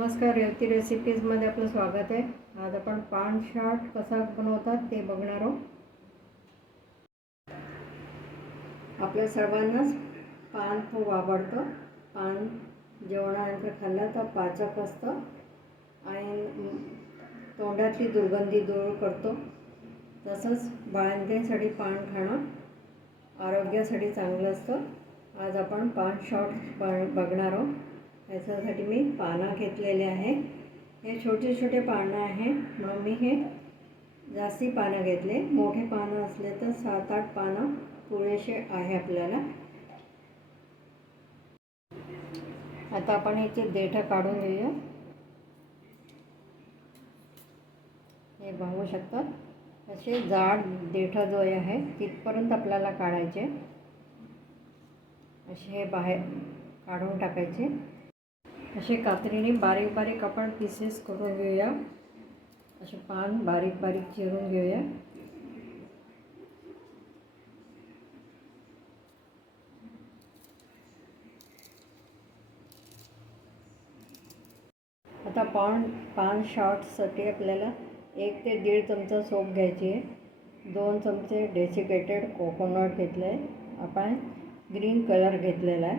नमस्कार रेवती रेसिपीजमध्ये आपलं स्वागत आहे. आज आपण पान शाट कसा बनवतात ते बघणार आहोत. आपल्या सर्वांनाच पान खूप आवडतं. पान जेवणानंतर खाल्लं तर पाचक असतं आणि तोंडातली दुर्गंधी दूर करतो. तसंच बाळंतीसाठी पान खाणं आरोग्यासाठी चांगलं असतं. आज आपण पान शॉट ब बघणार आहोत. याच्यासाठी मी पानं घेतलेले आहे. हे छोटे छोटे पानं आहे म्हणून मी हे जास्ती पानं घेतले. मोठे पानं असले तर सात आठ पानं पुरेसे आहे आपल्याला. आता आपण याचे देठं काढून घेऊया. हे बघू शकतात असे जाड देठं जो आहे तिथपर्यंत आपल्याला काढायचे. असे हे बाहेर काढून टाकायचे. असे कात्रीने बारीक बारीक आपण पीसेस करून घेऊया. असे पान बारीक बारीक चिरून घेऊया. आता पान पान शॉर्ट्ससाठी आपल्याला एक ते दीड चमचा सोप घ्यायची आहे. दोन चमचे डेसिकेटेड कोकोनट घेतलं आहे आपण ग्रीन कलर घेतलेला आहे.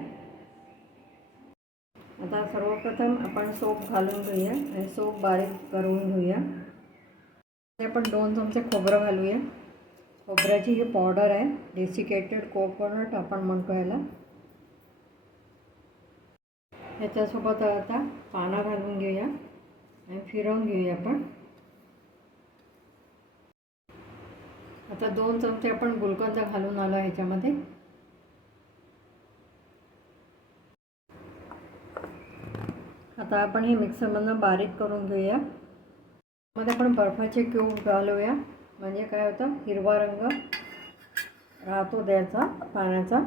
आता सर्वप्रथम आपण सोप घालून घेऊया आणि सोप बारीक करून घेऊया. ते आपण दोन चमचे खोबरं घालूया. खोबऱ्याची ही पावडर आहे डेसिकेटेड कोकोनट आपण म्हणतो याला. याच्यासोबत आता पानं घालून घेऊया आणि फिरवून घेऊया आपण. आता दोन चमचे आपण गुलकंद घालून आलो ह्याच्यामध्ये. आता आपण हे मिक्सरमधनं बारीक करून घेऊया. मध्ये आपण बर्फाचे क्यूब घालूया. म्हणजे काय होतं? हिरवा रंग राहतो त्याचा पाण्याचा.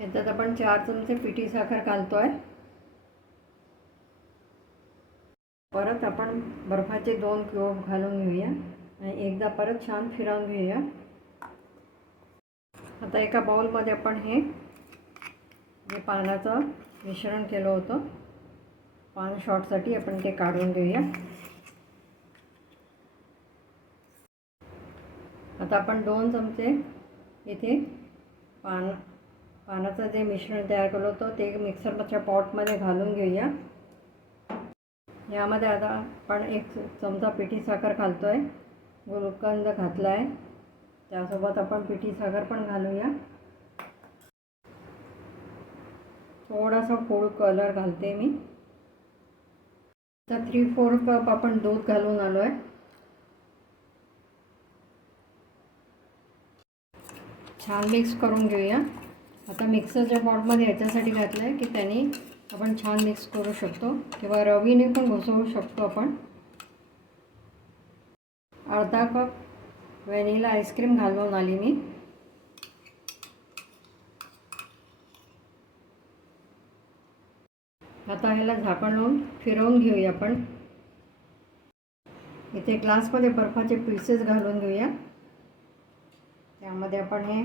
याच्यात आपण चार चमचे पिठी साखर घालतो आहे परत आपण बर्फाचे दोन क्यूब घालून घेऊया. आणि एकदा परत छान फिरवून घेऊया. आता एका बाउलमध्ये आपण हे जे पाण्याचं मिश्रण केलं होतं. पान शॉटसाठी आपण ते काढून घेऊया. आता आपण दोन चमचे इथे पान पानाचं जे मिश्रण तयार केलं होतं ते मिक्सरच्या पॉटमध्ये घालून घेऊया. यामध्ये आता आपण एक चमचा पिठी साखर घालतो आहे गुलकंद घातला आहे त्यासोबत आपण पिठी साखर पण घालूया. थोडासा फूड कलर घालते मी. आता थ्री फोर कप आपण दूध घालून आलो आहे छान मिक्स करून घेऊया. आता मिक्सरच्या पॉटमध्ये ह्याच्यासाठी घातलं आहे की त्याने आपण छान मिक्स करू शकतो. किंवा रवीने पण घुसवू शकतो आपण. अर्धा कप व्हॅनिला आईस्क्रीम घालून आली मी. आता ह्याला झाकण लावून फिरवून घेऊया आपण. इथे ग्लासमध्ये बर्फाचे पीसेस घालून घेऊया. त्यामध्ये आपण हे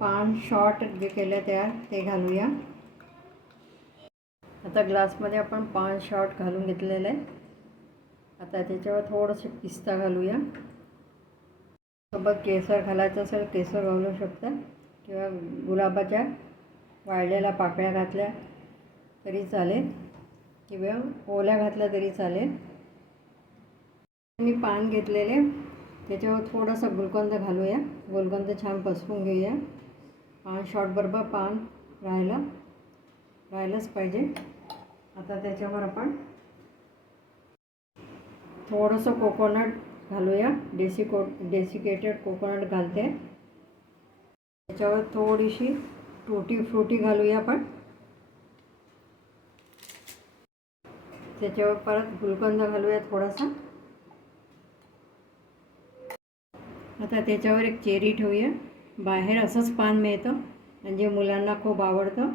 पान शॉर्ट जे केलं तयार ते घालूया. आता ग्लासमध्ये आपण पान शॉर्ट घालून घेतलेलं आहे. आता त्याच्यावर थोडंसं पिस्ता घालूया. सोबत केसर घालायचं असेल केसर घालू शकता. किंवा गुलाबाच्या वाळलेल्या पाकळ्या घातल्या. तरी चालेल. किंवा ओल्या घातल्या तरी चालेल. मी पान घेतलेले. त्याच्यावर थोडासा गुलकंद घालूया. गुलकंद छान पसरून घेऊया. पान शॉर्टबरोबर पान राहायला राहिलंच पाहिजे. आता त्याच्यावर आपण थोडंसं कोकोनट घालूया. डेसिको डेसिकेटेड कोकोनट घालते. त्याच्यावर थोडीशी टूटी फ्रुटी घालूया आपण. त्याच्यावर परत गुलकंद घालूया थोडासा. आता त्याच्यावर एक चेरी ठेवूया. बाहेर असंच पान मिळतं. म्हणजे मुलांना खूप आवडतं.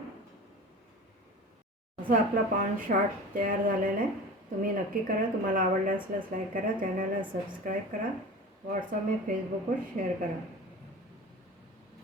असं आपलं पान शॉर्ट तयार झालेलं आहे. तुम्ही नक्की करा. तुम्हाला आवडलं असल्यास लाईक करा. चॅनलला सबस्क्राईब करा. व्हॉट्सअप मी फेसबुकवर शेअर करा.